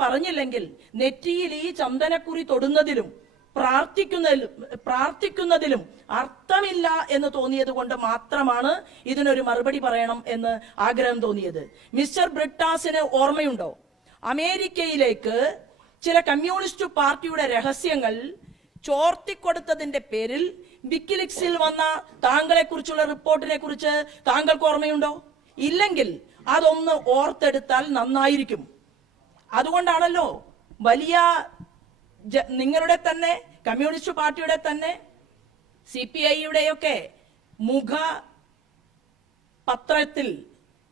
പറഞ്ഞില്ലെങ്കിൽ നെറ്റിയിൽ ഈ ചന്ദനക്കുറി തൊടുന്നതിലും പ്രാർത്ഥിക്കുന്നതിലും അർത്ഥമില്ല എന്ന് തോന്നിയത് കൊണ്ട് മാത്രമാണ് ഇതിനൊരു മറുപടി പറയണം എന്ന് ആഗ്രഹം തോന്നിയത്. മിസ്റ്റർ ബ്രിട്ടാസിന് ഓർമ്മയുണ്ടോ, അമേരിക്കയിലേക്ക് ചില കമ്മ്യൂണിസ്റ്റ് പാർട്ടിയുടെ രഹസ്യങ്ങൾ ചോർത്തിക്കൊടുത്തതിന്റെ പേരിൽ വിക്കിലീക്സിൽ വന്ന താങ്കളെ കുറിച്ചുള്ള റിപ്പോർട്ടിനെ കുറിച്ച് താങ്കൾക്ക് ഓർമ്മയുണ്ടോ? ഇല്ലെങ്കിൽ അതൊന്ന് ഓർത്തെടുത്താൽ നന്നായിരിക്കും. അതുകൊണ്ടാണല്ലോ വലിയ നിങ്ങളുടെ തന്നെ കമ്മ്യൂണിസ്റ്റ് പാർട്ടിയുടെ തന്നെ CPI-യുടെയൊക്കെ മുഖ പത്രത്തിൽ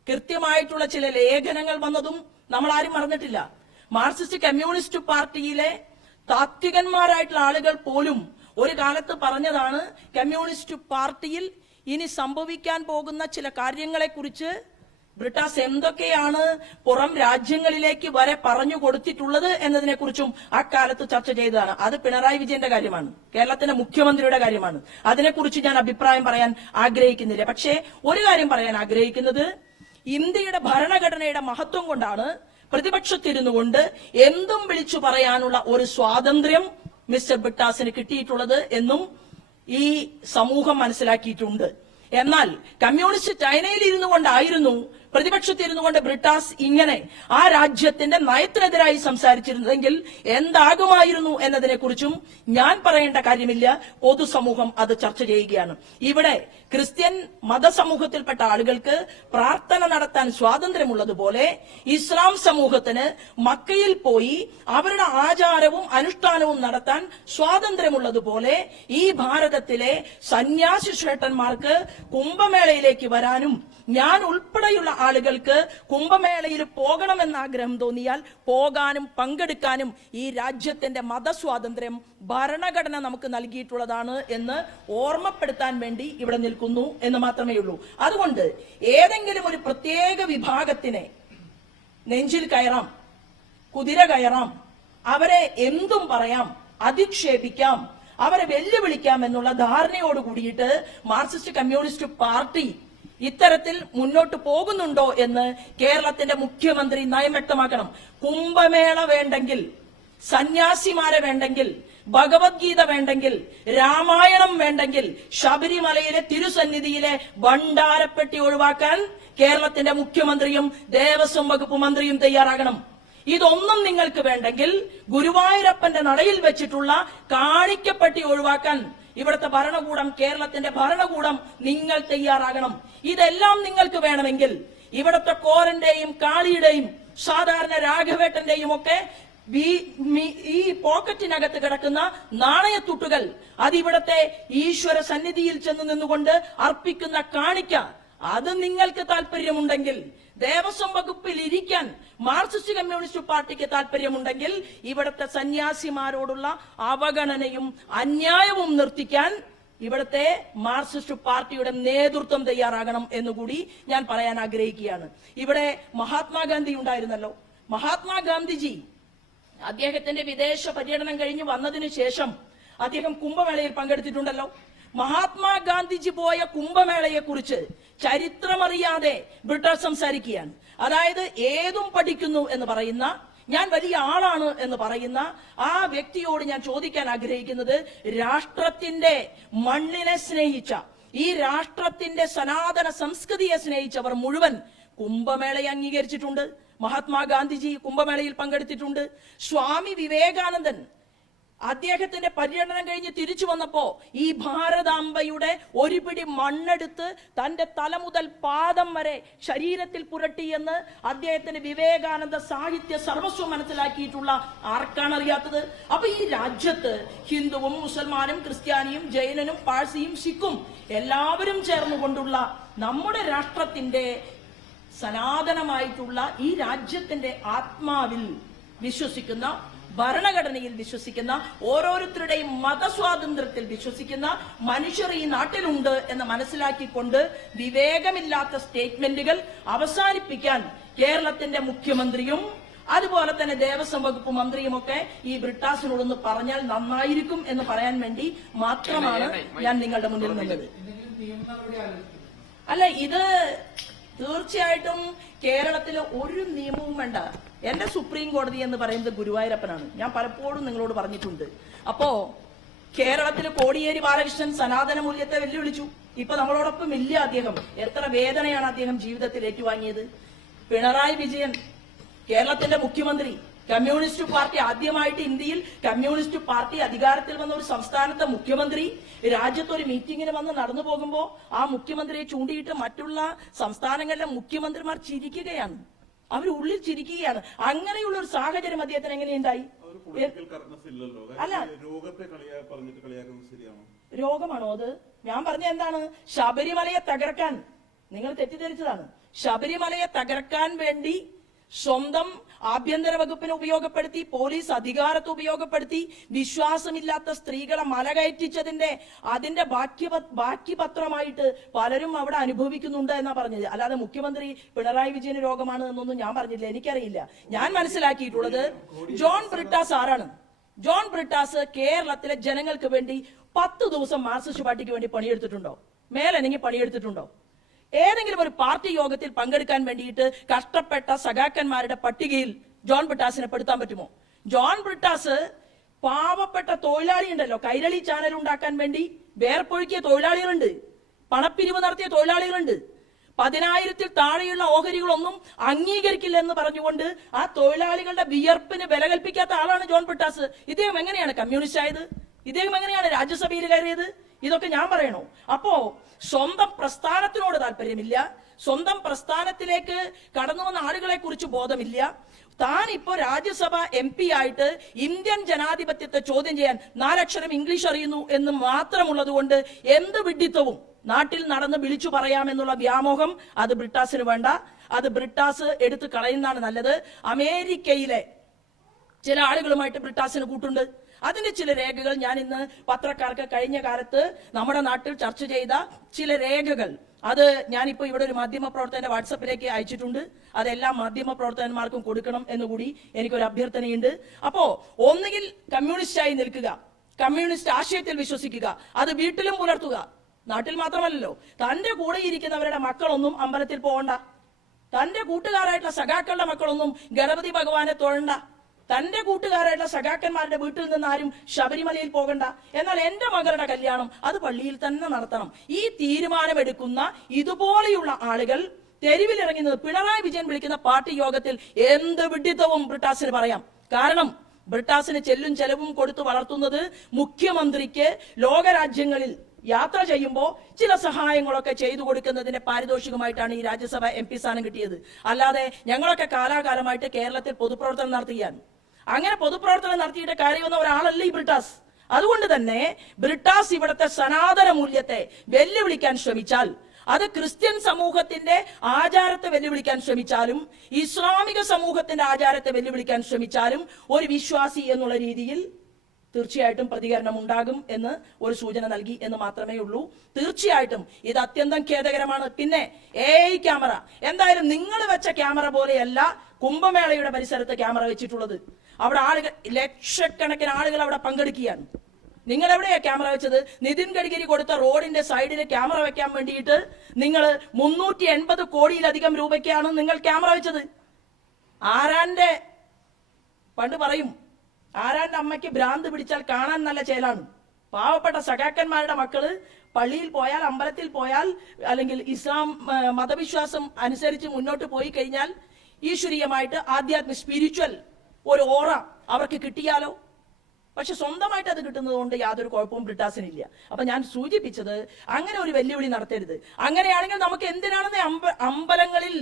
കൃത്യമായിട്ടുള്ള ചില ലേഖനങ്ങൾ വന്നതും നമ്മൾ ആരും മറന്നിട്ടില്ല. മാർക്സിസ്റ്റ് കമ്മ്യൂണിസ്റ്റ് പാർട്ടിയിലെ താത്വികന്മാരായിട്ടുള്ള ആളുകൾ പോലും ഒരു കാലത്ത് പറഞ്ഞതാണ്, കമ്മ്യൂണിസ്റ്റ് പാർട്ടിയിൽ ഇനി സംഭവിക്കാൻ പോകുന്ന ചില കാര്യങ്ങളെക്കുറിച്ച് ബ്രിട്ടാസ് എന്തൊക്കെയാണ് പുറം രാജ്യങ്ങളിലേക്ക് വരെ പറഞ്ഞു കൊടുത്തിട്ടുള്ളത് എന്നതിനെ കുറിച്ചും അക്കാലത്ത് ചർച്ച ചെയ്തതാണ്. അത് പിണറായി വിജയന്റെ കാര്യമാണ്, കേരളത്തിന്റെ മുഖ്യമന്ത്രിയുടെ കാര്യമാണ്. അതിനെക്കുറിച്ച് ഞാൻ അഭിപ്രായം പറയാൻ ആഗ്രഹിക്കുന്നില്ല. പക്ഷേ ഒരു കാര്യം പറയാൻ ആഗ്രഹിക്കുന്നത്, ഇന്ത്യയുടെ ഭരണഘടനയുടെ മഹത്വം കൊണ്ടാണ് പ്രതിപക്ഷത്തിരുന്നു കൊണ്ട് എന്തും വിളിച്ചു പറയാനുള്ള ഒരു സ്വാതന്ത്ര്യം മിസ്റ്റർ ബ്രിട്ടാസിന് കിട്ടിയിട്ടുള്ളത് എന്നും ഈ സമൂഹം മനസ്സിലാക്കിയിട്ടുണ്ട്. എന്നാൽ കമ്മ്യൂണിസ്റ്റ് ചൈനയിൽ ഇരുന്നു കൊണ്ടായിരുന്നു പ്രതിപക്ഷത്തിരുന്നു കൊണ്ട് ബ്രിട്ടാസ് ഇങ്ങനെ ആ രാജ്യത്തിന്റെ നയത്തിനെതിരായി സംസാരിച്ചിരുന്നെങ്കിൽ എന്താകുമായിരുന്നു എന്നതിനെ കുറിച്ചും ഞാൻ പറയേണ്ട കാര്യമില്ല. പൊതുസമൂഹം അത് ചർച്ച ചെയ്യുകയാണ്. ഇവിടെ ക്രിസ്ത്യൻ മതസമൂഹത്തിൽപ്പെട്ട ആളുകൾക്ക് പ്രാർത്ഥന നടത്താൻ സ്വാതന്ത്ര്യമുള്ളതുപോലെ ഇസ്ലാം സമൂഹത്തിന് മക്കയിൽ പോയി അവരുടെ ആചാരവും അനുഷ്ഠാനവും നടത്താൻ സ്വാതന്ത്ര്യമുള്ളതുപോലെ ഈ ഭാരതത്തിലെ സന്യാസി ശ്രേഷ്ഠന്മാർക്ക് കുംഭമേളയിലേക്ക് വരാനും ഞാൻ ഉൾപ്പെടെയുള്ള ആളുകൾക്ക് കുംഭമേളയിൽ പോകണമെന്ന് ആഗ്രഹം തോന്നിയാൽ പോകാനും പങ്കെടുക്കാനും ഈ രാജ്യത്തിന്റെ മതസ്വാതന്ത്ര്യം ഭരണഘടന നമുക്ക് നൽകിയിട്ടുള്ളതാണ് എന്ന് ഓർമ്മപ്പെടുത്താൻ വേണ്ടി ഇവിടെ നിൽക്കുന്നു എന്ന് മാത്രമേ ഉള്ളൂ. അതുകൊണ്ട് ഏതെങ്കിലും ഒരു പ്രത്യേക വിഭാഗത്തിനെ നെഞ്ചിൽ കയറാം, കുതിര കയറാം, അവരെ എന്തും പറയാം, അധിക്ഷേപിക്കാം, അവരെ വെല്ലുവിളിക്കാം എന്നുള്ള ധാരണയോട് കൂടിയിട്ട് മാർക്സിസ്റ്റ് കമ്മ്യൂണിസ്റ്റ് പാർട്ടി ഇത്തരത്തിൽ മുന്നോട്ട് പോകുന്നുണ്ടോ എന്ന് കേരളത്തിന്റെ മുഖ്യമന്ത്രി നയം വ്യക്തമാക്കണം. കുംഭമേള വേണ്ടെങ്കിൽ, സന്യാസിമാരെ വേണ്ടെങ്കിൽ, ഭഗവത്ഗീത വേണ്ടെങ്കിൽ, രാമായണം വേണ്ടെങ്കിൽ, ശബരിമലയിലെ തിരുസന്നിധിയിലെ ഭണ്ഡാരപ്പെട്ടി ഒഴിവാക്കാൻ കേരളത്തിന്റെ മുഖ്യമന്ത്രിയും ദേവസ്വം വകുപ്പ് മന്ത്രിയും തയ്യാറാകണം. ഇതൊന്നും നിങ്ങൾക്ക് വേണ്ടെങ്കിൽ ഗുരുവായൂരപ്പന്റെ നടയിൽ വെച്ചിട്ടുള്ള കാണിക്കപ്പെട്ടി ഒഴിവാക്കാൻ ഇവിടുത്തെ ഭരണകൂടം, കേരളത്തിന്റെ ഭരണകൂടം നിങ്ങൾ തയ്യാറാകണം. ഇതെല്ലാം നിങ്ങൾക്ക് വേണമെങ്കിൽ ഇവിടുത്തെ കോരന്റെയും കാളിയുടെയും സാധാരണ രാഘവേട്ടന്റെയും ഒക്കെ ഈ പോക്കറ്റിനകത്ത് കിടക്കുന്ന നാണയത്തുട്ടുകൾ അതിവിടത്തെ ഈശ്വര സന്നിധിയിൽ ചെന്ന് നിന്നുകൊണ്ട് അർപ്പിക്കുന്ന കാണിക്ക, അത് നിങ്ങൾക്ക് താല്പര്യമുണ്ടെങ്കിൽ, ദേവസ്വം വകുപ്പിൽ ഇരിക്കാൻ മാർക്സിസ്റ്റ് കമ്മ്യൂണിസ്റ്റ് പാർട്ടിക്ക് താല്പര്യമുണ്ടെങ്കിൽ ഇവിടുത്തെ സന്യാസിമാരോടുള്ള അവഗണനയും അന്യായവും നിർത്തിക്കാൻ ഇവിടുത്തെ മാർക്സിസ്റ്റ് പാർട്ടിയുടെ നേതൃത്വം തയ്യാറാകണം എന്നുകൂടി ഞാൻ പറയാൻ ആഗ്രഹിക്കുകയാണ്. ഇവിടെ മഹാത്മാഗാന്ധി ഉണ്ടായിരുന്നല്ലോ. മഹാത്മാഗാന്ധിജി അദ്ദേഹത്തിന്റെ വിദേശ പര്യടനം കഴിഞ്ഞ് വന്നതിന് ശേഷം അദ്ദേഹം കുംഭമേളയിൽ പങ്കെടുത്തിട്ടുണ്ടല്ലോ. മഹാത്മാഗാന്ധിജി പോയ കുംഭമേളയെ കുറിച്ച് ചരിത്രമറിയാതെ ബ്രിട്ടാസ് സംസാരിക്കുകയാണ്. അതായത് ഏതും പഠിക്കുന്നു എന്ന് പറയുന്ന, ഞാൻ വലിയ ആളാണ് എന്ന് പറയുന്ന ആ വ്യക്തിയോട് ഞാൻ ചോദിക്കാൻ ആഗ്രഹിക്കുന്നത്, രാഷ്ട്രത്തിന്റെ മണ്ണിനെ സ്നേഹിച്ച, ഈ രാഷ്ട്രത്തിന്റെ സനാതന സംസ്കൃതിയെ സ്നേഹിച്ചവർ മുഴുവൻ കുംഭമേളയെ അംഗീകരിച്ചിട്ടുണ്ട്. മഹാത്മാഗാന്ധിജി കുംഭമേളയിൽ പങ്കെടുത്തിട്ടുണ്ട്. സ്വാമി വിവേകാനന്ദൻ അദ്ദേഹത്തിന്റെ പര്യടനം കഴിഞ്ഞ് തിരിച്ചു വന്നപ്പോ ഈ ഭാരതാംബയുടെ ഒരു പിടി മണ്ണെടുത്ത് തന്റെ തല മുതൽ പാദം വരെ ശരീരത്തിൽ പുരട്ടിയെന്ന് അദ്ദേഹത്തിന് വിവേകാനന്ദ സാഹിത്യ സർവസ്വം മനസ്സിലാക്കിയിട്ടുള്ള ആർക്കാണ് അറിയാത്തത്? അപ്പൊ ഈ രാജ്യത്ത് ഹിന്ദുവും മുസൽമാനും ക്രിസ്ത്യാനിയും ജൈനനും പാഴ്സിയും സിഖും എല്ലാവരും ചേർന്നുകൊണ്ടുള്ള നമ്മുടെ രാഷ്ട്രത്തിന്റെ സനാതനമായിട്ടുള്ള ഈ രാജ്യത്തിന്റെ ആത്മാവിൽ വിശ്വസിക്കുന്ന, ഭരണഘടനയിൽ വിശ്വസിക്കുന്ന, ഓരോരുത്തരുടെയും മതസ്വാതന്ത്ര്യത്തിൽ വിശ്വസിക്കുന്ന മനുഷ്യർ ഈ നാട്ടിലുണ്ട് എന്ന് മനസ്സിലാക്കിക്കൊണ്ട് വിവേകമില്ലാത്ത സ്റ്റേറ്റ്മെന്റുകൾ അവസാനിപ്പിക്കാൻ കേരളത്തിന്റെ മുഖ്യമന്ത്രിയും അതുപോലെ തന്നെ ദേവസ്വം വകുപ്പ് മന്ത്രിയുമൊക്കെ ഈ ബ്രിട്ടാസിനോടൊന്ന് പറഞ്ഞാൽ നന്നായിരിക്കും എന്ന് പറയാൻ വേണ്ടി മാത്രമാണ് ഞാൻ നിങ്ങളുടെ മുന്നിൽ നിന്നത്. അല്ല, ഇത് തീർച്ചയായിട്ടും കേരളത്തിൽ ഒരു നിയമവും വേണ്ട. എന്റെ സുപ്രീം കോടതി എന്ന് പറയുന്നത് ഗുരുവായൂരപ്പനാണ്. ഞാൻ പലപ്പോഴും നിങ്ങളോട് പറഞ്ഞിട്ടുണ്ട്. അപ്പോ കേരളത്തിലെ കോടിയേരി ബാലകൃഷ്ണൻ സനാതന മൂല്യത്തെ വെല്ലുവിളിച്ചു. ഇപ്പൊ നമ്മളോടൊപ്പം ഇല്ല അദ്ദേഹം. എത്ര വേദനയാണ് അദ്ദേഹം ജീവിതത്തിൽ ഏറ്റുവാങ്ങിയത്. പിണറായി വിജയൻ കേരളത്തിന്റെ മുഖ്യമന്ത്രി, കമ്മ്യൂണിസ്റ്റ് പാർട്ടി ആദ്യമായിട്ട് ഇന്ത്യയിൽ കമ്മ്യൂണിസ്റ്റ് പാർട്ടി അധികാരത്തിൽ വന്ന ഒരു സംസ്ഥാനത്തെ മുഖ്യമന്ത്രി രാജ്യത്ത് ഒരു മീറ്റിംഗിന് വന്ന് നടന്നു പോകുമ്പോ ആ മുഖ്യമന്ത്രിയെ ചൂണ്ടിയിട്ട് മറ്റുള്ള സംസ്ഥാനങ്ങളിലെ മുഖ്യമന്ത്രിമാർ ചിരിക്കുകയാണ്. അവരുള്ളിൽ ചിരിക്കുകയാണ്. അങ്ങനെയുള്ള ഒരു സാഹചര്യം അദ്ദേഹത്തിന് എങ്ങനെയുണ്ടായി? അല്ല, രോഗമാണോ അത്? ഞാൻ പറഞ്ഞ എന്താണ്? ശബരിമലയെ തകർക്കാൻ നിങ്ങൾ തെറ്റിദ്ധരിച്ചതാണ്. ശബരിമലയെ തകർക്കാൻ വേണ്ടി സ്വന്തം ആഭ്യന്തര വകുപ്പിനെ ഉപയോഗപ്പെടുത്തി, പോലീസ് അധികാരത്തെ ഉപയോഗപ്പെടുത്തി വിശ്വാസമില്ലാത്ത സ്ത്രീകളെ മലകയറ്റിച്ചതിന്റെ അതിന്റെ ബാക്കി പത്രമായിട്ട് പലരും അവിടെ അനുഭവിക്കുന്നുണ്ട് എന്നാ പറഞ്ഞത്. അല്ലാതെ മുഖ്യമന്ത്രി പിണറായി വിജയന് രോഗമാണ് എന്നൊന്നും ഞാൻ പറഞ്ഞില്ല. എനിക്കറിയില്ല. ഞാൻ മനസ്സിലാക്കിയിട്ടുള്ളത് ജോൺ ബ്രിട്ടാസ് ആരാണ്? ജോൺ ബ്രിട്ടാസ് കേരളത്തിലെ ജനങ്ങൾക്ക് വേണ്ടി 10 ദിവസം മാർക്സിസ്റ്റ് പാർട്ടിക്ക് വേണ്ടി പണിയെടുത്തിട്ടുണ്ടോ? മേലെങ്കിൽ പണിയെടുത്തിട്ടുണ്ടോ? ഏതെങ്കിലും ഒരു പാർട്ടി യോഗത്തിൽ പങ്കെടുക്കാൻ വേണ്ടിയിട്ട് കഷ്ടപ്പെട്ട സഖാക്കന്മാരുടെ പട്ടികയിൽ ജോൺ ബ്രിട്ടാസിനെ പെടുത്താൻ പറ്റുമോ? ജോൺ ബ്രിട്ടാസ് പാവപ്പെട്ട തൊഴിലാളി ഉണ്ടല്ലോ, കൈരളി ചാനൽ ഉണ്ടാക്കാൻ വേണ്ടി വേർപ്പൊഴുക്കിയ തൊഴിലാളികളുണ്ട്, പണപ്പിരിവ് നടത്തിയ തൊഴിലാളികളുണ്ട്. 10,000-ൽ താഴെയുള്ള ഓഹരികളൊന്നും അംഗീകരിക്കില്ലെന്ന് പറഞ്ഞുകൊണ്ട് ആ തൊഴിലാളികളുടെ വിയർപ്പിന് വില കൽപ്പിക്കാത്ത ആളാണ് ജോൺ ബ്രിട്ടാസ്. ഇദ്ദേഹം എങ്ങനെയാണ് കമ്മ്യൂണിസ്റ്റ് ആയത്? ഇദ്ദേഹം എങ്ങനെയാണ് രാജ്യസഭയിൽ കയറിയത്? ഇതൊക്കെ ഞാൻ പറയണോ? അപ്പോ സ്വന്തം പ്രസ്ഥാനത്തിനോട് താല്പര്യമില്ല, സ്വന്തം പ്രസ്ഥാനത്തിലേക്ക് കടന്നു വന്ന ആളുകളെ കുറിച്ച് ബോധമില്ല. താൻ ഇപ്പോ രാജ്യസഭ MP ആയിട്ട് ഇന്ത്യൻ ജനാധിപത്യത്തെ ചോദ്യം ചെയ്യാൻ 4 അക്ഷരം ഇംഗ്ലീഷ് അറിയുന്നു എന്ന് മാത്രമുള്ളത് കൊണ്ട് എന്ത് വിഡ്ഢിത്തവും നാട്ടിൽ നടന്ന് വിളിച്ചു പറയാമെന്നുള്ള വ്യാമോഹം അത് ബ്രിട്ടാസിന് വേണ്ട. അത് ബ്രിട്ടാസ് എടുത്തു കളയുന്നതാണ് നല്ലത്. അമേരിക്കയിലെ ചില ആളുകളുമായിട്ട് ബ്രിട്ടാസിന് കൂട്ടുണ്ട്. അതിന്റെ ചില രേഖകൾ ഞാൻ ഇന്ന് പത്രക്കാർക്ക് കഴിഞ്ഞ കാലത്ത് നമ്മുടെ നാട്ടിൽ ചർച്ച ചെയ്ത ചില രേഖകൾ അത് ഞാനിപ്പോ ഇവിടെ ഒരു മാധ്യമ പ്രവർത്തകന്റെ വാട്സപ്പിലേക്ക് അയച്ചിട്ടുണ്ട്. അതെല്ലാ മാധ്യമ പ്രവർത്തകന്മാർക്കും കൊടുക്കണം എന്നുകൂടി എനിക്കൊരു അഭ്യർത്ഥനയുണ്ട്. അപ്പോ ഒന്നുകിൽ കമ്മ്യൂണിസ്റ്റായി നിൽക്കുക, കമ്മ്യൂണിസ്റ്റ് ആശയത്തിൽ വിശ്വസിക്കുക, അത് വീട്ടിലും പുലർത്തുക. നാട്ടിൽ മാത്രമല്ലല്ലോ, തന്റെ കൂടെ ഇരിക്കുന്നവരുടെ മക്കളൊന്നും അമ്പലത്തിൽ പോകണ്ട, തന്റെ കൂട്ടുകാരായിട്ടുള്ള സഖാക്കളുടെ മക്കളൊന്നും ഗണപതി ഭഗവാനെ തൊഴണ്ട, തന്റെ കൂട്ടുകാരായിട്ടുള്ള സഖാക്കന്മാരുടെ വീട്ടിൽ നിന്ന് ആരും ശബരിമലയിൽ പോകണ്ട. എന്നാൽ എന്റെ മകളുടെ കല്യാണം അത് പള്ളിയിൽ തന്നെ നടത്തണം. ഈ തീരുമാനമെടുക്കുന്ന ഇതുപോലെയുള്ള ആളുകൾ തെരുവിലിറങ്ങുന്നത് പിണറായി വിജയൻ വിളിക്കുന്ന പാർട്ടി യോഗത്തിൽ എന്ത് വിഡ്ഢിത്തവും ബ്രിട്ടാസിന് പറയാം. കാരണം ബ്രിട്ടാസിന് ചെല്ലും ചെലവും കൊടുത്തു വളർത്തുന്നത് മുഖ്യമന്ത്രിക്ക് ലോകരാജ്യങ്ങളിൽ യാത്ര ചെയ്യുമ്പോൾ ചില സഹായങ്ങളൊക്കെ ചെയ്തു കൊടുക്കുന്നതിന്റെ പാരിതോഷികമായിട്ടാണ് ഈ രാജ്യസഭ MP സ്ഥാനം കിട്ടിയത്. അല്ലാതെ ഞങ്ങളൊക്കെ കാലാകാലമായിട്ട് കേരളത്തിൽ പൊതുപ്രവർത്തനം നടത്തുകയാണ്. അങ്ങനെ പൊതുപ്രവർത്തനം നടത്തിയിട്ട് കാര്യമെന്ന ഒരാളല്ല ഈ ബ്രിട്ടാസ്. അതുകൊണ്ട് തന്നെ ബ്രിട്ടാസ് ഇവിടുത്തെ സനാതന മൂല്യത്തെ വെല്ലുവിളിക്കാൻ ശ്രമിച്ചാൽ, അത് ക്രിസ്ത്യൻ സമൂഹത്തിന്റെ ആചാരത്തെ വെല്ലുവിളിക്കാൻ ശ്രമിച്ചാലും ഇസ്ലാമിക സമൂഹത്തിന്റെ ആചാരത്തെ വെല്ലുവിളിക്കാൻ ശ്രമിച്ചാലും ഒരു വിശ്വാസി എന്നുള്ള രീതിയിൽ തീർച്ചയായിട്ടും പ്രതികരണം ഉണ്ടാകും എന്ന് ഒരു സൂചന നൽകി എന്ന് മാത്രമേ ഉള്ളൂ. തീർച്ചയായിട്ടും ഇത് അത്യന്തം ഖേദകരമാണ്. പിന്നെ AI ക്യാമറ, എന്തായാലും നിങ്ങൾ വെച്ച ക്യാമറ പോലെയല്ല കുംഭമേളയുടെ പരിസരത്ത് ക്യാമറ വെച്ചിട്ടുള്ളത്. അവിടെ ആളുകൾ, ലക്ഷക്കണക്കിന് ആളുകൾ അവിടെ പങ്കെടുക്കുകയാണ്. നിങ്ങൾ എവിടെയാ ക്യാമറ വെച്ചത്? നിതിൻ ഗഡ്കരി കൊടുത്ത റോഡിന്റെ സൈഡിൽ ക്യാമറ വെക്കാൻ വേണ്ടിയിട്ട് നിങ്ങൾ 380 കോടിയിലധികം രൂപയ്ക്കാണ് നിങ്ങൾ ക്യാമറ വെച്ചത്. ആരാന്റെ പണ്ട് പറയും, ആരാന്റെ അമ്മയ്ക്ക് ഭ്രാന്ത് പിടിച്ചാൽ കാണാൻ നല്ല ചേലാണ്. പാവപ്പെട്ട സഖാക്കന്മാരുടെ മക്കള് പള്ളിയിൽ പോയാൽ, അമ്പലത്തിൽ പോയാൽ, അല്ലെങ്കിൽ ഇസ്ലാം മതവിശ്വാസം അനുസരിച്ച് മുന്നോട്ട് പോയി കഴിഞ്ഞാൽ ഈശ്വരീയമായിട്ട് സ്പിരിച്വൽ ഒരു ഓറ അവർക്ക് കിട്ടിയാലോ. പക്ഷെ സ്വന്തമായിട്ട് അത് കിട്ടുന്നത് കൊണ്ട് യാതൊരു കുഴപ്പവും ബ്രിട്ടാസിനില്ല. അപ്പൊ ഞാൻ സൂചിപ്പിച്ചത് അങ്ങനെ ഒരു വെല്ലുവിളി നടത്തരുത്. അങ്ങനെയാണെങ്കിൽ നമുക്ക് എന്തിനാണെന്ന് അമ്പലങ്ങളിൽ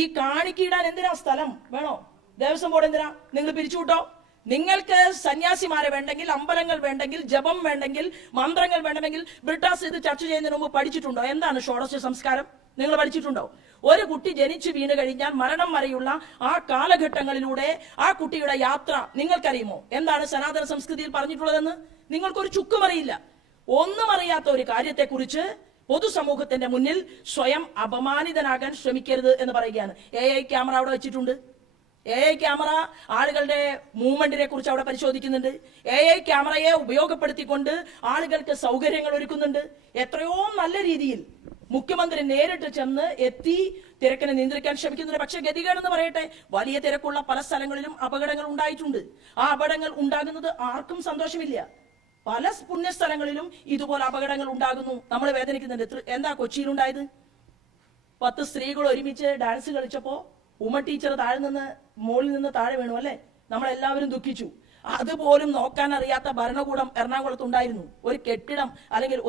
ഈ കാണിക്കയിടാൻ എന്തിനാ സ്ഥലം വേണോ? ദേവസ്വം ബോർഡ് എന്തിനാ? നിങ്ങൾ പിരിച്ചുവിട്ടോ. നിങ്ങൾക്ക് സന്യാസിമാരെ വേണ്ടെങ്കിൽ, അമ്പലങ്ങൾ വേണ്ടെങ്കിൽ, ജപം വേണ്ടെങ്കിൽ, മന്ത്രങ്ങൾ വേണമെങ്കിൽ. ബ്രിട്ടാസ് ഇത് ചർച്ച ചെയ്യുന്നതിന് മുമ്പ് പഠിച്ചിട്ടുണ്ടോ എന്താണ് ഷോഡശ സംസ്കാരം? നിങ്ങൾ പഠിച്ചിട്ടുണ്ടോ? ഒരു കുട്ടി ജനിച്ചു വീണ് കഴിഞ്ഞാൽ മരണം വരെയുള്ള ആ കാലഘട്ടങ്ങളിലൂടെ ആ കുട്ടിയുടെ യാത്ര നിങ്ങൾക്കറിയുമോ? എന്താണ് സനാതന സംസ്കൃതിയിൽ പറഞ്ഞിട്ടുള്ളതെന്ന് നിങ്ങൾക്കൊരു ചുക്കും അറിയില്ല. ഒന്നും അറിയാത്ത ഒരു കാര്യത്തെക്കുറിച്ച് പൊതുസമൂഹത്തിന്റെ മുന്നിൽ സ്വയം അപമാനിതനാകാൻ ശ്രമിക്കരുത് എന്ന് പറയുകയാണ്. AI ക്യാമറ അവിടെ വെച്ചിട്ടുണ്ട്. AI ക്യാമറ ആളുകളുടെ മൂവ്മെന്റിനെ കുറിച്ച് അവിടെ പരിശോധിക്കുന്നുണ്ട്. AI ക്യാമറയെ ഉപയോഗപ്പെടുത്തിക്കൊണ്ട് ആളുകൾക്ക് സൗകര്യങ്ങൾ ഒരുക്കുന്നുണ്ട്. എത്രയോ നല്ല രീതിയിൽ മുഖ്യമന്ത്രി നേരിട്ട് ചെന്ന് എത്തി തിരക്കിനെ നിയന്ത്രിക്കാൻ ശ്രമിക്കുന്നുണ്ട്. പക്ഷെ ഗതികേടെന്ന് പറയട്ടെ, വലിയ തിരക്കുള്ള പല സ്ഥലങ്ങളിലും അപകടങ്ങൾ ഉണ്ടായിട്ടുണ്ട്. ആ അപകടങ്ങൾ ഉണ്ടാകുന്നത് ആർക്കും സന്തോഷമില്ല. പല പുണ്യസ്ഥലങ്ങളിലും ഇതുപോലെ അപകടങ്ങൾ ഉണ്ടാകുന്നു, നമ്മൾ വേദനിക്കുന്നുണ്ട്. എന്താ കൊച്ചിയിലുണ്ടായത്? 10 സ്ത്രീകൾ ഒരുമിച്ച് ഡാൻസ് കളിച്ചപ്പോ ഉമ ടീച്ചർ മുകളിൽ നിന്ന് താഴെ വീണു അല്ലെ? നമ്മളെല്ലാവരും ദുഃഖിച്ചു. അതുപോലും നോക്കാൻ അറിയാത്ത ഭരണകൂടം എറണാകുളത്ത് ഉണ്ടായിരുന്നു. ഒരു കെട്ടിടം അല്ലെങ്കിൽ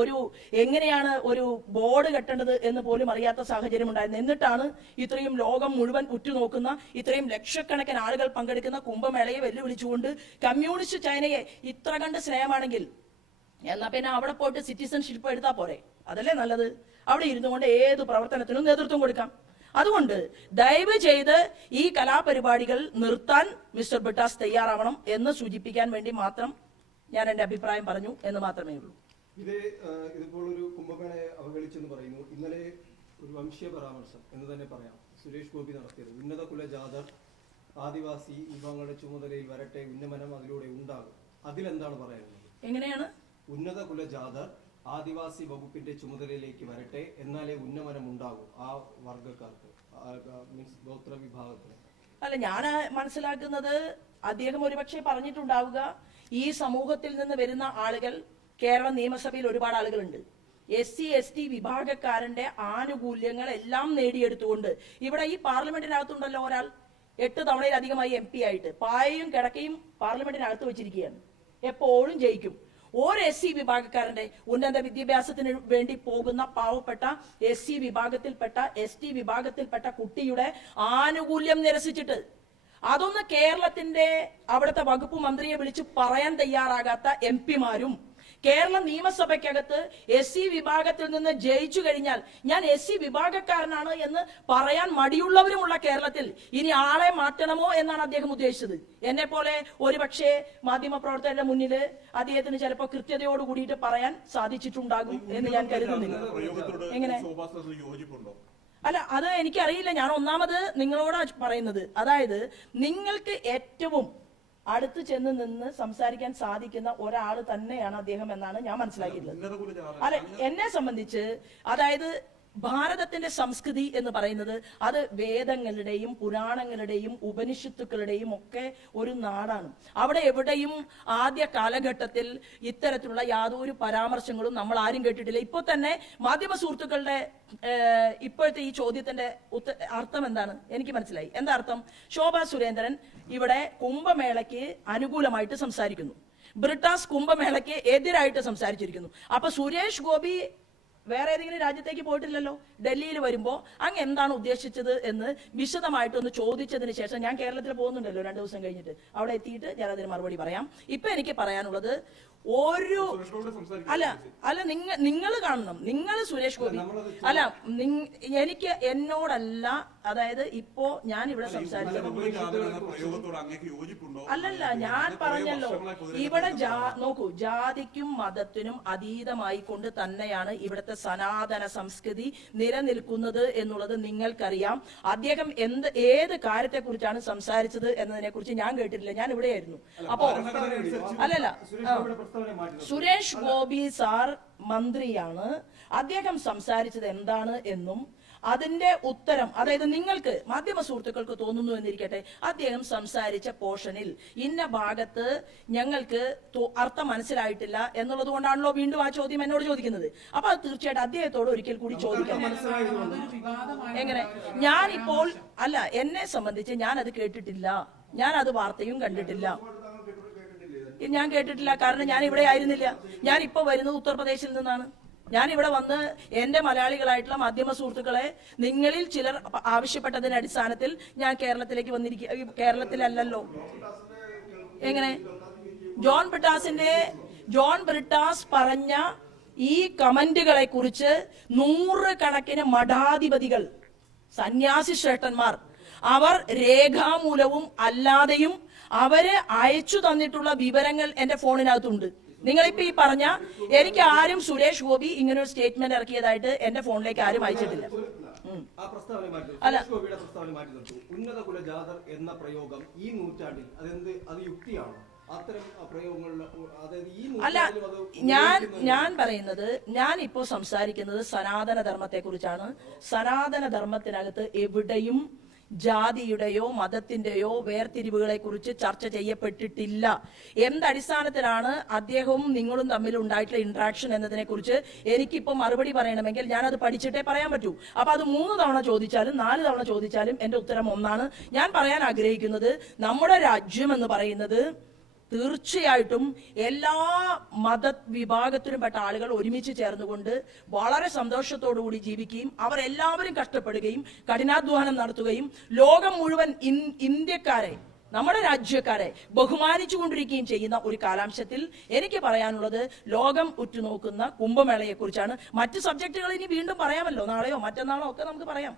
എങ്ങനെയാണ് ഒരു ബോർഡ് കെട്ടേണ്ടത് എന്ന് പോലും അറിയാത്ത സാഹചര്യം ഉണ്ടായിരുന്നു. എന്നിട്ടാണ് ഇത്രയും ലോകം മുഴുവൻ ഉറ്റുനോക്കുന്ന, ഇത്രയും ലക്ഷക്കണക്കിന് ആളുകൾ പങ്കെടുക്കുന്ന കുംഭമേളയെ വെല്ലുവിളിച്ചുകൊണ്ട് കമ്മ്യൂണിസ്റ്റ് ചൈനയെ ഇത്ര കണ്ട് സ്നേഹമാണെങ്കിൽ എന്നാ പിന്നെ അവിടെ പോയിട്ട് സിറ്റിസൺഷിപ്പ് എടുത്താൽ പോരെ? അതല്ലേ നല്ലത്? അവിടെ ഇരുന്നു കൊണ്ട് ഏത് പ്രവർത്തനത്തിനും നേതൃത്വം കൊടുക്കാം. അതുകൊണ്ട് ദയവ് ചെയ്ത് ഈ കലാപരിപാടികൾ നിർത്താൻ മിസ്റ്റർ ബ്രിട്ടാസ് തയ്യാറാവണം എന്ന് സൂചിപ്പിക്കാൻ വേണ്ടി മാത്രം ഞാൻ എന്റെ അഭിപ്രായം പറഞ്ഞു എന്ന് മാത്രമേ ഉള്ളൂ. ഇതിപ്പോൾ ഒരു കുംഭമേളയെ അവഗണിച്ചെന്ന് പറയുന്നു. ഇന്നലെ ഒരു വംശീയ പരാമർശം എന്ന് തന്നെ പറയാം സുരേഷ് ഗോപി നടത്തിയത്. ഉന്നത കുല ജാഥ ആദിവാസി വിഭാഗങ്ങളുടെ ചുമതലയിൽ വരട്ടെ, ഉന്നമനം അതിലൂടെ ഉണ്ടാകും. അതിലെന്താണ് പറയാനുള്ളത്? എങ്ങനെയാണ്? ഉന്നത കുല ജാഥ ആദിവാസി വകുപ്പിന്റെ ചുമതലയിലേക്ക് വരട്ടെ, എന്നാലേ ഉന്നമനം ഉണ്ടാകും ആ വർഗക്കാർക്ക്, മീൻസ് ഗോത്ര വിഭാഗത്തിന്. അല്ല, ഞാൻ മനസ്സിലാക്കുന്നത് അദ്ദേഹം ഒരുപക്ഷെ പറഞ്ഞിട്ടുണ്ടാവുക, ഈ സമൂഹത്തിൽ നിന്ന് വരുന്ന ആളുകൾ കേരള നിയമസഭയിൽ ഒരുപാട് ആളുകളുണ്ട്. SC ST വിഭാഗക്കാരന്റെ ആനുകൂല്യങ്ങൾ എല്ലാം നേടിയെടുത്തുകൊണ്ട് ഇവിടെ ഈ പാർലമെന്റിനകത്തുണ്ടല്ലോ ഒരാൾ 8 തവണയിലധികമായി MP ആയിട്ട് പായയും കിടക്കയും പാർലമെന്റിനകത്ത് വെച്ചിരിക്കുകയാണ്. എപ്പോഴും ജയിക്കും. ഒരു SC വിഭാഗക്കാരന്റെ ഉന്നത വിദ്യാഭ്യാസത്തിന് വേണ്ടി പോകുന്ന പാവപ്പെട്ട SC വിഭാഗത്തിൽപ്പെട്ട ST വിഭാഗത്തിൽപ്പെട്ട കുട്ടിയുടെ ആനുകൂല്യം നിരസിച്ചിട്ട് അതൊന്ന് കേരളത്തിന്റെ അവിടുത്തെ വകുപ്പ് മന്ത്രിയെ വിളിച്ച് പറയാൻ തയ്യാറാകാത്ത MP-മാരും കേരള നിയമസഭയ്ക്കകത്ത് SC വിഭാഗത്തിൽ നിന്ന് ജയിച്ചു കഴിഞ്ഞാൽ ഞാൻ SC വിഭാഗക്കാരനാണ് എന്ന് പറയാൻ മടിയുള്ളവരുമുള്ള കേരളത്തിൽ ഇനി ആളെ മാറ്റണമോ എന്നാണ് അദ്ദേഹം ഉദ്ദേശിച്ചത്. എന്നെ പോലെ ഒരുപക്ഷെ മാധ്യമപ്രവർത്തകരുടെ മുന്നിൽ അദ്ദേഹത്തിന് ചിലപ്പോൾ കൃത്യതയോട് കൂടിയിട്ട് പറയാൻ സാധിച്ചിട്ടുണ്ടാകും എന്ന് ഞാൻ കരുതുന്നില്ല. എങ്ങനെ? അല്ല, അത് എനിക്കറിയില്ല. ഞാൻ ഒന്നാമത് നിങ്ങളോടാണ് പറയുന്നത്. അതായത് നിങ്ങൾക്ക് ഏറ്റവും അടുത്ത് ചെന്ന് നിന്ന് സംസാരിക്കാൻ സാധിക്കുന്ന ഒരാൾ തന്നെയാണ് അദ്ദേഹം എന്നാണ് ഞാൻ മനസ്സിലാക്കിയിട്ടുള്ളത്. അല്ല, എന്നെ സംബന്ധിച്ച് അതായത് ഭാരതത്തിന്റെ സംസ്കൃതി എന്ന് പറയുന്നത് അത് വേദങ്ങളുടെയും പുരാണങ്ങളുടെയും ഉപനിഷത്തുക്കളുടെയും ഒക്കെ ഒരു നാടാണ്. അവിടെ എവിടെയും ആദ്യ കാലഘട്ടത്തിൽ ഇത്തരത്തിലുള്ള യാതൊരു പരാമർശങ്ങളും നമ്മൾ ആരും കേട്ടിട്ടില്ല. ഇപ്പൊ തന്നെ മാധ്യമ സുഹൃത്തുക്കളുടെ ഇപ്പോഴത്തെ ഈ ചോദ്യത്തിന്റെ അർത്ഥം എന്താണ് എനിക്ക് മനസ്സിലായി. എന്താ അർത്ഥം? ശോഭാ സുരേന്ദ്രൻ ഇവിടെ കുംഭമേളയ്ക്ക് അനുകൂലമായിട്ട് സംസാരിക്കുന്നു, ബ്രിട്ടാസ് കുംഭമേളയ്ക്ക് എതിരായിട്ട് സംസാരിച്ചിരിക്കുന്നു. അപ്പൊ സുരേഷ് ഗോപി വേറെ ഏതെങ്കിലും രാജ്യത്തേക്ക് പോയിട്ടില്ലല്ലോ. ഡൽഹിയിൽ വരുമ്പോൾ അങ്ങ് എന്താണ് ഉദ്ദേശിച്ചത് എന്ന് വിശദമായിട്ടൊന്ന് ചോദിച്ചതിന് ശേഷം ഞാൻ കേരളത്തിൽ പോകുന്നുണ്ടല്ലോ 2 ദിവസം കഴിഞ്ഞിട്ട്, അവിടെ എത്തിയിട്ട് ഞാൻ അതിന് മറുപടി പറയാം. ഇപ്പൊ എനിക്ക് പറയാനുള്ളത് നിങ്ങൾ കാണണം, നിങ്ങൾ സുരേഷ് ഗോപി അല്ല, എനിക്ക് എന്നോടല്ല, അതായത് ഇപ്പോ ഞാൻ ഇവിടെ സംസാരിച്ചത് അല്ലല്ല, ഞാൻ പറഞ്ഞല്ലോ ഇവിടെ നോക്കൂ, ജാതിക്കും മതത്തിനും അതീതമായി കൊണ്ട് തന്നെയാണ് ഇവിടുത്തെ സനാതന സംസ്കൃതി നിലനിൽക്കുന്നത് എന്നുള്ളത് നിങ്ങൾക്കറിയാം. അദ്ദേഹം ഏത് കാര്യത്തെ കുറിച്ചാണ് സംസാരിച്ചത് എന്നതിനെ കുറിച്ച് ഞാൻ കേട്ടിട്ടില്ല, ഞാൻ ഇവിടെയായിരുന്നു. അപ്പോ അല്ലല്ല, സുരേഷ് ഗോപി സാർ മന്ത്രിയാണ്, അദ്ദേഹം സംസാരിച്ചത് എന്താണ് എന്നും അതിന്റെ ഉത്തരം, അതായത് നിങ്ങൾക്ക് മാധ്യമ സുഹൃത്തുക്കൾക്ക് തോന്നുന്നു എന്നിരിക്കട്ടെ, അദ്ദേഹം സംസാരിച്ച പോർഷനിൽ ഇന്ന ഭാഗത്ത് ഞങ്ങൾക്ക് അർത്ഥം മനസ്സിലായിട്ടില്ല എന്നുള്ളത് കൊണ്ടാണല്ലോ വീണ്ടും ആ ചോദ്യം എന്നോട് ചോദിക്കുന്നത്. അപ്പൊ അത് തീർച്ചയായിട്ടും അദ്ദേഹത്തോട് ഒരിക്കൽ കൂടി ചോദിക്കണം. എങ്ങനെ? ഞാനിപ്പോൾ അല്ല, എന്നെ സംബന്ധിച്ച് ഞാൻ അത് കേട്ടിട്ടില്ല, ഞാൻ അത് വാർത്തയും കണ്ടിട്ടില്ല, ഞാൻ കേട്ടിട്ടില്ല. കാരണം ഞാൻ ഇവിടെ ആയിരുന്നില്ല, ഞാൻ ഇപ്പൊ വരുന്നത് ഉത്തർപ്രദേശിൽ നിന്നാണ്. ഞാൻ ഇവിടെ വന്ന് എന്റെ മലയാളികളായിട്ടുള്ള മാധ്യമ സുഹൃത്തുക്കളെ നിങ്ങളിൽ ചിലർ ആവശ്യപ്പെട്ടതിന്റെ അടിസ്ഥാനത്തിൽ ഞാൻ കേരളത്തിലേക്ക് വന്നിരിക്കുക. കേരളത്തിലല്ലല്ലോ. എങ്ങനെ? ജോൺ ബ്രിട്ടാസ് പറഞ്ഞ ഈ കമന്റുകളെ കുറിച്ച് 100 കണക്കിന് മഠാധിപതികൾ, സന്യാസി ശ്രേഷ്ഠന്മാർ, അവർ രേഖാമൂലവും അല്ലാതെയും അവര് അയച്ചു തന്നിട്ടുള്ള വിവരങ്ങൾ എന്റെ ഫോണിനകത്തുണ്ട്. നിങ്ങളിപ്പോ ഈ പറഞ്ഞ എനിക്ക് ആരും സുരേഷ് ഗോപി ഇങ്ങനെ ഒരു സ്റ്റേറ്റ്മെന്റ് ഇറക്കിയതായിട്ട് എന്റെ ഫോണിലേക്ക് ആരും അയച്ചിട്ടില്ല. അല്ല, ഉന്നത കുല ജാഥ എന്ന പ്രയോഗം ഈ നൂറ്റാണ്ടിൽ അത് യുക്തിയാണോ? അത്തരം പ്രയോഗങ്ങളിൽ അതായത് ഈ അല്ല, നൂറ്റാണ്ടിലും അത് ഞാൻ പറയുന്നത്, ഞാൻ ഇപ്പോൾ സംസാരിക്കുന്നത് സനാതന ധർമ്മത്തെ കുറിച്ചാണ്. സനാതന ധർമ്മത്തിനകത്ത് എവിടെയും ജാതിയുടെയോ മതത്തിന്റെയോ വേർതിരിവുകളെ കുറിച്ച് ചർച്ച ചെയ്യപ്പെട്ടിട്ടില്ല. എന്തടിസ്ഥാനത്തിലാണ് അദ്ദേഹവും നിങ്ങളും തമ്മിൽ ഉണ്ടായിട്ടുള്ള ഇന്ററാക്ഷൻ എന്നതിനെ കുറിച്ച് എനിക്കിപ്പോൾ മറുപടി പറയണമെങ്കിൽ ഞാനത് പഠിച്ചിട്ടേ പറയാൻ പറ്റൂ. അപ്പൊ അത് 3 തവണ ചോദിച്ചാലും 4 തവണ ചോദിച്ചാലും എന്റെ ഉത്തരം ഒന്നാണ്. ഞാൻ പറയാൻ ആഗ്രഹിക്കുന്നത്, നമ്മുടെ രാജ്യം എന്ന് പറയുന്നത് തീർച്ചയായിട്ടും എല്ലാ മതവിഭാഗത്തിലും പെട്ട ആളുകൾ ഒരുമിച്ച് ചേർന്നുകൊണ്ട് വളരെ സന്തോഷത്തോടുകൂടി ജീവിക്കുകയും അവർ എല്ലാവരും കഷ്ടപ്പെടുകയും കഠിനാധ്വാനം നടത്തുകയും ലോകം മുഴുവൻ ഇന്ത്യക്കാരെ, നമ്മുടെ രാജ്യക്കാരെ ബഹുമാനിച്ചു കൊണ്ടിരിക്കുകയും ചെയ്യുന്ന ഒരു കാലാംശത്തിൽ എനിക്ക് പറയാനുള്ളത് ലോകം ഉറ്റുനോക്കുന്ന കുംഭമേളയെ കുറിച്ചാണ്. മറ്റ് സബ്ജക്റ്റുകൾ ഇനി വീണ്ടും പറയാമല്ലോ, നാളെയോ മറ്റന്നാളോ ഒക്കെ നമുക്ക് പറയാം.